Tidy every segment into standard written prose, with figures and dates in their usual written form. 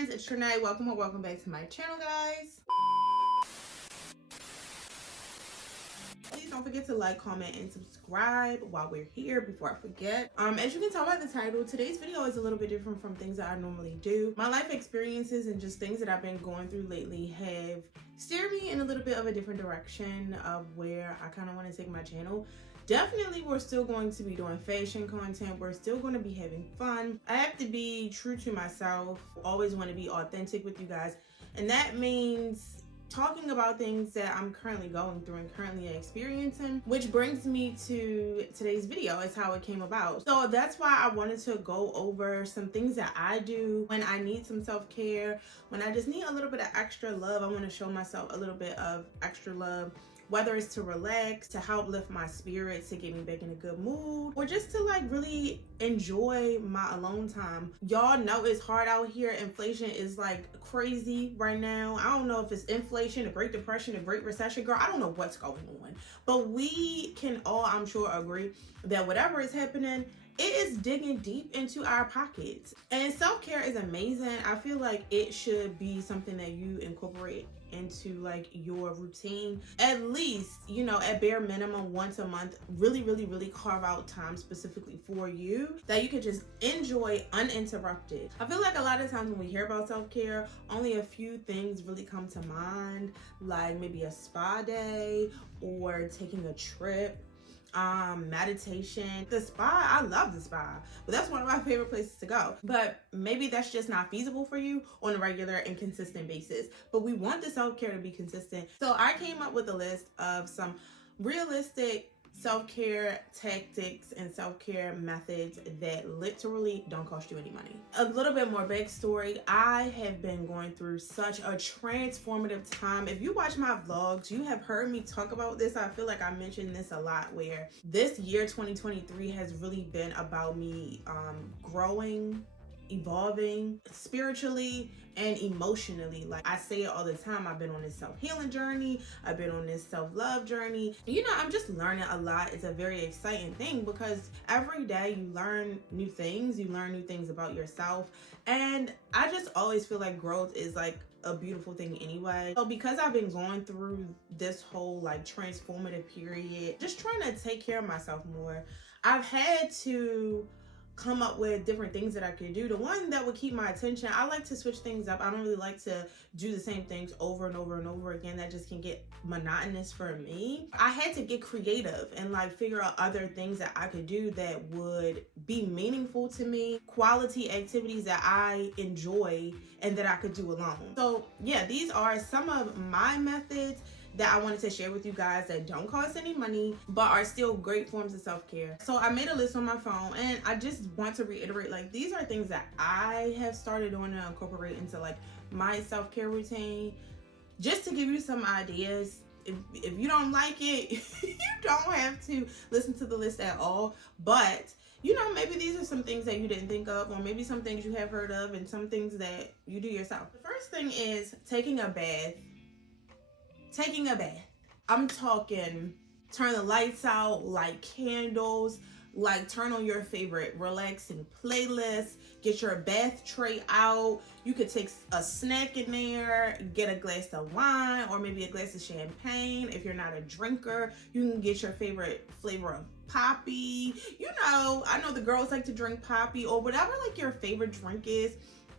friends, it's Trinae. Welcome or welcome back to my channel, guys. Please don't forget to like, comment, and subscribe while we're here before I forget. As you can tell by the title, today's video is a little bit different from things that I normally do. My life experiences and just things that I've been going through lately have steered me in a little bit of a different direction of where I kind of want to take my channel. Definitely, we're still going to be doing fashion content. We're still going to be having fun. I have to be true to myself. Always want to be authentic with you guys. And that means talking about things that I'm currently going through and currently experiencing, which brings me to today's video. Is how it came about. So that's why I wanted to go over some things that I do when I need some self-care, when I just need a little bit of extra love. I want to show myself a little bit of extra love, whether it's to relax, to help lift my spirits, to get me back in a good mood, or just to like really enjoy my alone time. Y'all know it's hard out here. Inflation is like crazy right now. I don't know if it's inflation, a Great Depression, a Great Recession, girl. I don't know what's going on. But we can all, I'm sure, agree that whatever is happening, it is digging deep into our pockets. And self-care is amazing. I feel like it should be something that you incorporate into like your routine, at least, you know, at bare minimum once a month. Really carve out time specifically for you that you can just enjoy uninterrupted. I feel like a lot of times when we hear about self-care, only a few things really come to mind, like maybe a spa day or taking a trip, meditation. The spa, I love the spa, but that's one of my favorite places to go. But maybe that's just not feasible for you on a regular and consistent basis. But we want the self-care to be consistent. So I came up with a list of some realistic self-care tactics and self-care methods that literally don't cost you any money. A little bit more backstory. I have been going through such a transformative time. If you watch my vlogs, you have heard me talk about this. I feel like I mentioned this a lot, where this year 2023 has really been about me growing, evolving spiritually and emotionally. Like I say it all the time, I've been on this self-healing journey, I've been on this self-love journey. You know, I'm just learning a lot. It's a very exciting thing because every day you learn new things, you learn new things about yourself, and I just always feel like growth is like a beautiful thing anyway. So because I've been going through this whole like transformative period, just trying to take care of myself more, I've had to come up with different things that I could do. The one that would keep my attention, I like to switch things up. I don't really like to do the same things over and over and over again. That just can get monotonous for me. I had to get creative and like figure out other things that I could do that would be meaningful to me, quality activities that I enjoy and that I could do alone. So yeah, these are some of my methods that I wanted to share with you guys that don't cost any money but are still great forms of self-care. So I made a list on my phone, and I just want to reiterate, like, these are things that I have started doing to incorporate into like my self-care routine, just to give you some ideas. If you don't like it, you don't have to listen to the list at all, but you know, maybe these are some things that you didn't think of, or maybe some things you have heard of and some things that you do yourself. The first thing is taking a bath. Taking a bath. I'm talking turn the lights out, light candles, like turn on your favorite relaxing playlist, get your bath tray out. You could take a snack in there, get a glass of wine or maybe a glass of champagne. If you're not a drinker, you can get your favorite flavor of poppy. You know, I know the girls like to drink poppy, or whatever like your favorite drink is.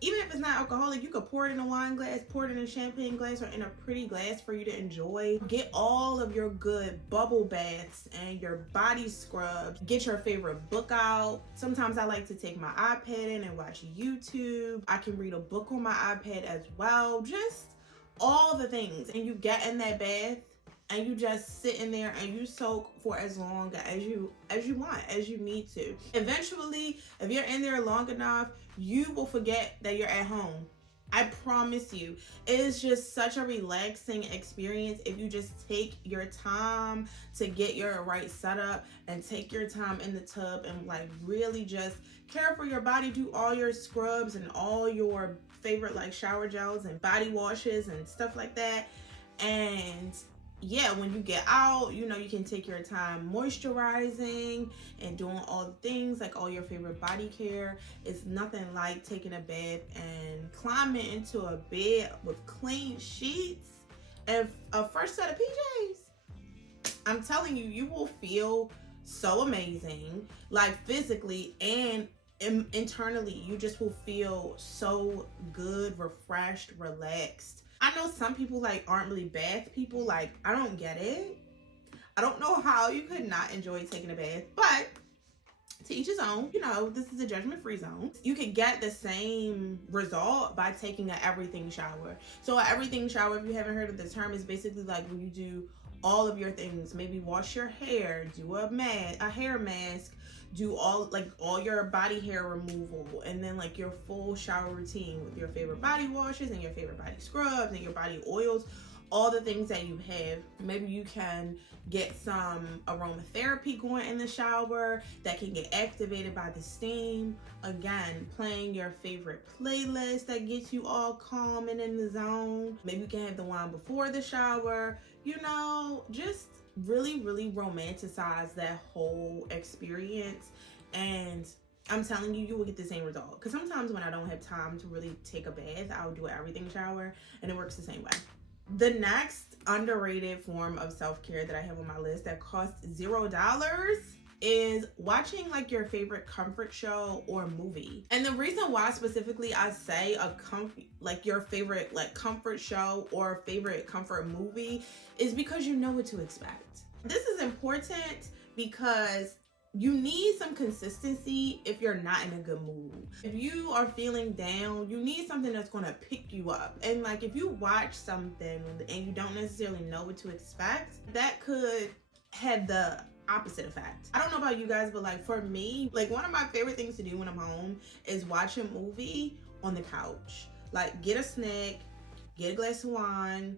Even if it's not alcoholic, you could pour it in a wine glass, pour it in a champagne glass, or in a pretty glass for you to enjoy. Get all of your good bubble baths and your body scrubs. Get your favorite book out. Sometimes I like to take my iPad in and watch YouTube. I can read a book on my iPad as well. Just all the things. And you get in that bath and you just sit in there and you soak for as long as you want, as you need to. Eventually, if you're in there long enough, you will forget that you're at home. I promise you. It is just such a relaxing experience if you just take your time to get your right setup and take your time in the tub and like really just care for your body. Do all your scrubs and all your favorite like shower gels and body washes and stuff like that. And yeah, when you get out, you know, you can take your time moisturizing and doing all the things, like all your favorite body care. It's nothing like taking a bath and climbing into a bed with clean sheets and a fresh set of PJs. I'm telling you, you will feel so amazing, like physically and internally. You just will feel so good, refreshed, relaxed. I know some people like aren't really bath people. Like, I don't get it. I don't know how you could not enjoy taking a bath, but to each his own. You know, this is a judgment-free zone. You could get the same result by taking an everything shower. So an everything shower, if you haven't heard of the term, is basically like when you do all of your things. Maybe wash your hair, do a hair mask, do all your body hair removal, and then like your full shower routine with your favorite body washes and your favorite body scrubs and your body oils, all the things that you have. Maybe you can get some aromatherapy going in the shower that can get activated by the steam. Again, playing your favorite playlist that gets you all calm and in the zone. Maybe you can have the wine before the shower. You know, just really, really romanticize that whole experience. And I'm telling you, you will get the same result. Because sometimes when I don't have time to really take a bath, I'll do an everything shower and it works the same way. The next underrated form of self-care that I have on my list that costs $0 is watching like your favorite comfort show or movie. And the reason why specifically I say your favorite like comfort show or favorite comfort movie is because you know what to expect. This is important because you need some consistency if you're not in a good mood. If you are feeling down, you need something that's going to pick you up. And like if you watch something and you don't necessarily know what to expect, that could have the opposite effect. I don't know about you guys, but like for me, like one of my favorite things to do when I'm home is watch a movie on the couch. Like get a snack, get a glass of wine,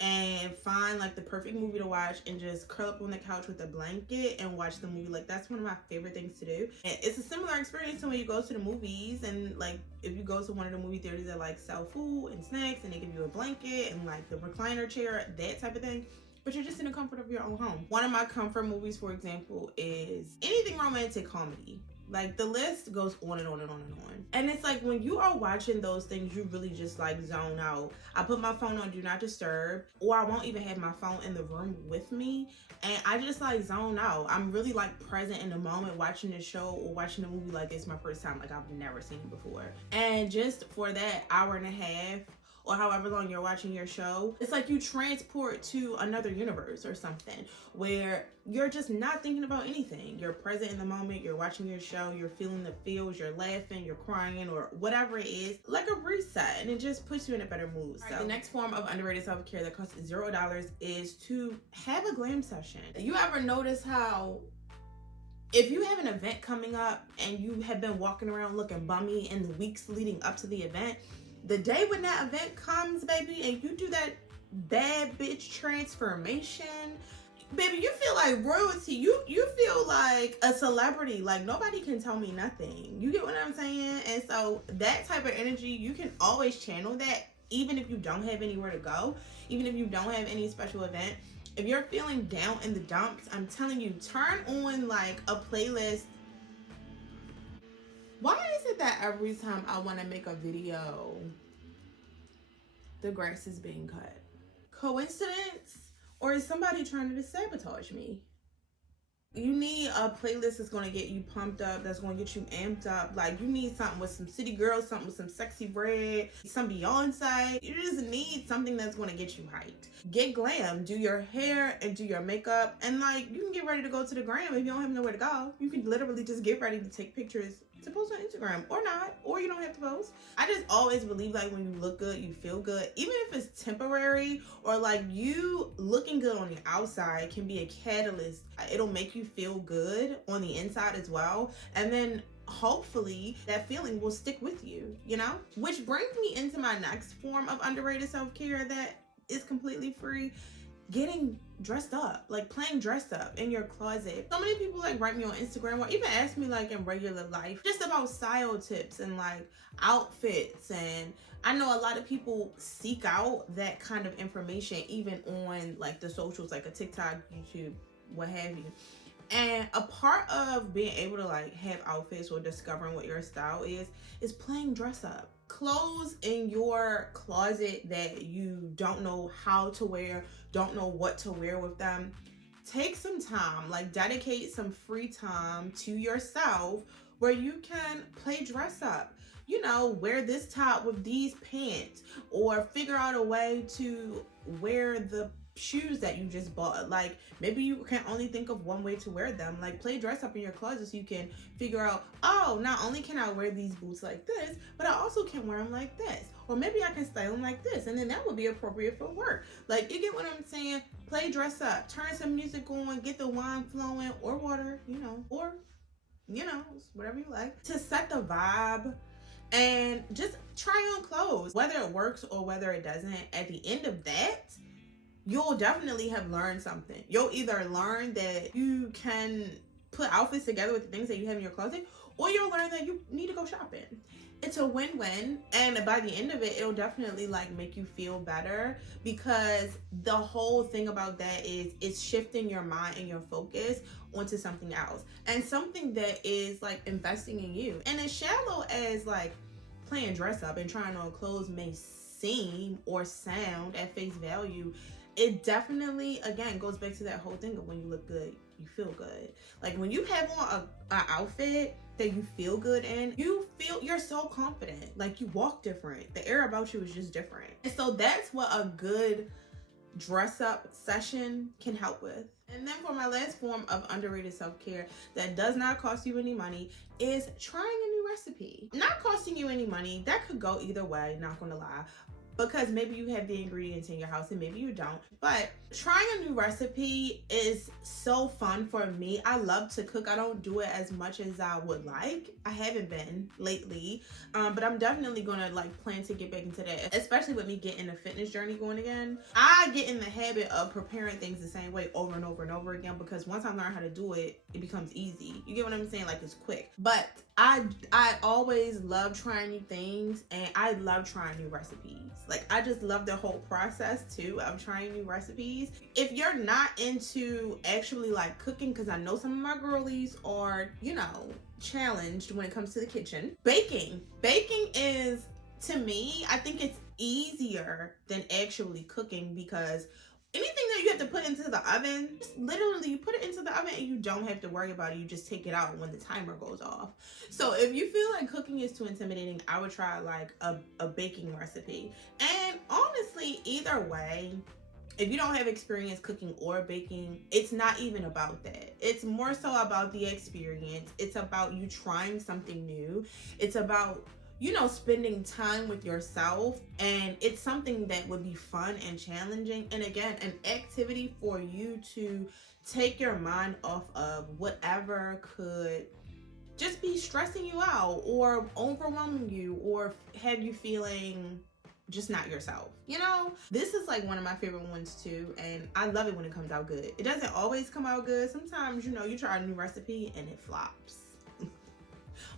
and find like the perfect movie to watch and just curl up on the couch with a blanket and watch the movie. Like that's one of my favorite things to do. And it's a similar experience to when you go to the movies, and like if you go to one of the movie theaters that like sell food and snacks and they give you a blanket and like the recliner chair, that type of thing, but you're just in the comfort of your own home. One of my comfort movies, for example, is anything romantic comedy. Like the list goes on and on and on and on. And it's like when you are watching those things, you really just like zone out. I put my phone on do not disturb, or I won't even have my phone in the room with me. And I just like zone out. I'm really like present in the moment watching the show or watching a movie like this my first time. Like I've never seen it before. And just for that hour and a half, or however long you're watching your show, it's like you transport to another universe or something where you're just not thinking about anything. You're present in the moment, you're watching your show, you're feeling the feels, you're laughing, you're crying, or whatever it is, like a reset, and it just puts you in a better mood. So the next form of underrated self-care that costs $0 is to have a glam session. You ever notice how if you have an event coming up and you have been walking around looking bummy in the weeks leading up to the event, the day when that event comes, baby, and you do that bad bitch transformation, baby, you feel like royalty. You feel like a celebrity. Like nobody can tell me nothing. You get what I'm saying? And so that type of energy, you can always channel that even if you don't have anywhere to go, even if you don't have any special event. If you're feeling down in the dumps, I'm telling you, turn on like a playlist. Why is it that every time I want to make a video, the grass is being cut? Coincidence? Or is somebody trying to sabotage me? You need a playlist that's going to get you pumped up, that's going to get you amped up. Like you need something with some City Girls, something with some Sexy Red, some Beyonce. You just need something that's going to get you hyped. Get glam, do your hair and do your makeup, and like you can get ready to go to the gram. If you don't have nowhere to go, you can literally just get ready to take pictures to post on Instagram, or not, or you don't have to post. I just always believe like when you look good, you feel good, even if it's temporary, or like you looking good on the outside can be a catalyst. It'll make you feel good on the inside as well, and then hopefully that feeling will stick with you, you know? Which brings me into my next form of underrated self-care that is completely free. getting dressed up, like playing dressed up in your closet. So many people like write me on Instagram or even ask me like in regular life just about style tips and like outfits, and I know a lot of people seek out that kind of information even on like the socials, like a TikTok, YouTube, what have you. And a part of being able to like have outfits or discovering what your style is playing dress up. Clothes in your closet that you don't know how to wear, don't know what to wear with them. Take some time, like dedicate some free time to yourself where you can play dress up. You know, wear this top with these pants, or figure out a way to wear the shoes that you just bought. Like maybe you can only think of one way to wear them. Like play dress up in your closet so you can figure out, oh, not only can I wear these boots like this, but I also can wear them like this, or maybe I can style them like this, and then that would be appropriate for work. Like, you get what I'm saying? Play dress up, turn some music on, get the wine flowing, or water, you know, or whatever you like, to set the vibe. And just try on clothes, whether it works or whether it doesn't. At the end of that, you'll definitely have learned something. You'll either learn that you can put outfits together with the things that you have in your closet, or you'll learn that you need to go shopping. It's a win-win, and by the end of it, it'll definitely like make you feel better, because the whole thing about that is it's shifting your mind and your focus onto something else, and something that is like investing in you. And as shallow as like playing dress up and trying on clothes may seem or sound at face value, it definitely, again, goes back to that whole thing of when you look good, you feel good. Like when you have on a outfit that you feel good in, you're so confident. Like you walk different. The air about you is just different. And so that's what a good dress up session can help with. And then for my last form of underrated self-care that does not cost you any money is trying a new recipe. Not costing you any money, that could go either way, not gonna lie, because maybe you have the ingredients in your house and maybe you don't. But trying a new recipe is so fun for me. I love to cook. I don't do it as much as I would like. I haven't been lately, but I'm definitely gonna like plan to get back into that, especially with me getting a fitness journey going again. I get in the habit of preparing things the same way over and over and over again, because once I learn how to do it, it becomes easy. You get what I'm saying? Like it's quick. But I always love trying new things, and I love trying new recipes. Like I just love the whole process too of trying new recipes. If you're not into actually like cooking, because I know some of my girlies are, you know, challenged when it comes to the kitchen. Baking is, to me, I think it's easier than actually cooking, because anything that you have to put into the oven, just literally you put it into the oven and you don't have to worry about it. You just take it out when the timer goes off. So if you feel like cooking is too intimidating, I would try like a baking recipe. And honestly, either way, if you don't have experience cooking or baking, it's not even about that. It's more so about the experience. It's about you trying something new. It's about, you know, spending time with yourself, and it's something that would be fun and challenging, and again, an activity for you to take your mind off of whatever could just be stressing you out or overwhelming you or have you feeling just not yourself. You know, this is like one of my favorite ones too, and I love it when it comes out good. It doesn't always come out good. Sometimes, you know, you try a new recipe and it flops.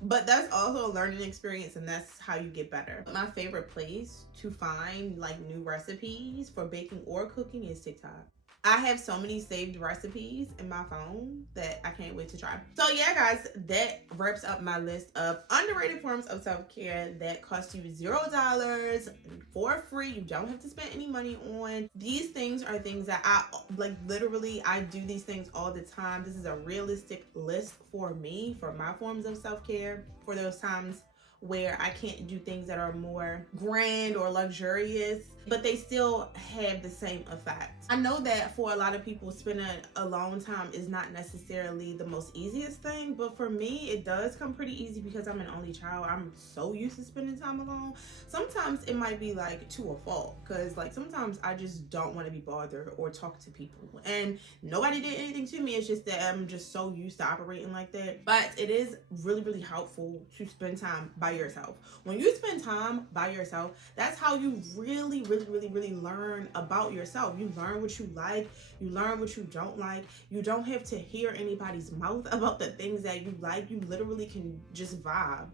But that's also a learning experience, and that's how you get better. My favorite place to find like new recipes for baking or cooking is TikTok. I have so many saved recipes in my phone that I can't wait to try. So yeah, guys, that wraps up my list of underrated forms of self-care that cost you $0 for free. You don't have to spend any money on. These things are things that I like, literally, I do these things all the time. This is a realistic list for me, for my forms of self-care, for those times where I can't do things that are more grand or luxurious, but they still have the same effect. I know that for a lot of people, spending alone time is not necessarily the most easiest thing, but for me, it does come pretty easy because I'm an only child. I'm so used to spending time alone. Sometimes it might be like to a fault, because like sometimes I just don't want to be bothered or talk to people, and nobody did anything to me. It's just that I'm just so used to operating like that. But it is really, really helpful to spend time by by yourself. When you spend time by yourself, that's how you really learn about yourself. You learn what you like, you learn what you don't like. You don't have to hear anybody's mouth about the things that you like. You literally can just vibe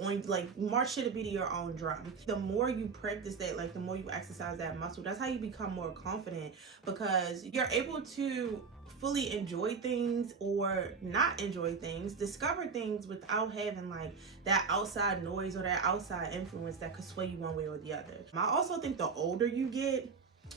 on, like, march to the beat of your own drum. The more you practice that, like, the more you exercise that muscle, that's how you become more confident, because you're able to fully enjoy things or not enjoy things, discover things without having like that outside noise or that outside influence that could sway you one way or the other. I also think the older you get,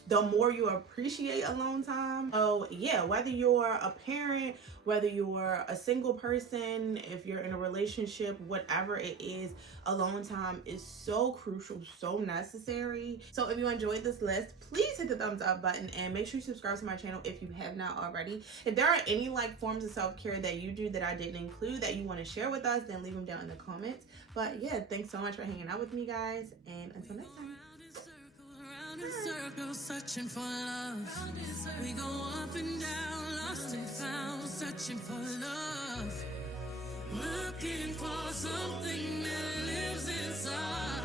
the more you appreciate alone time. So yeah, whether you're a parent, whether you're a single person, if you're in a relationship, whatever it is, alone time is so crucial, so necessary. So if you enjoyed this list, please hit the thumbs up button and make sure you subscribe to my channel if you have not already. If there are any like forms of self-care that you do that I didn't include that you want to share with us, then leave them down in the comments. But yeah, thanks so much for hanging out with me, guys, and until next time. Circle searching for love. We go up and down, lost and found, searching for love, looking for something that lives inside.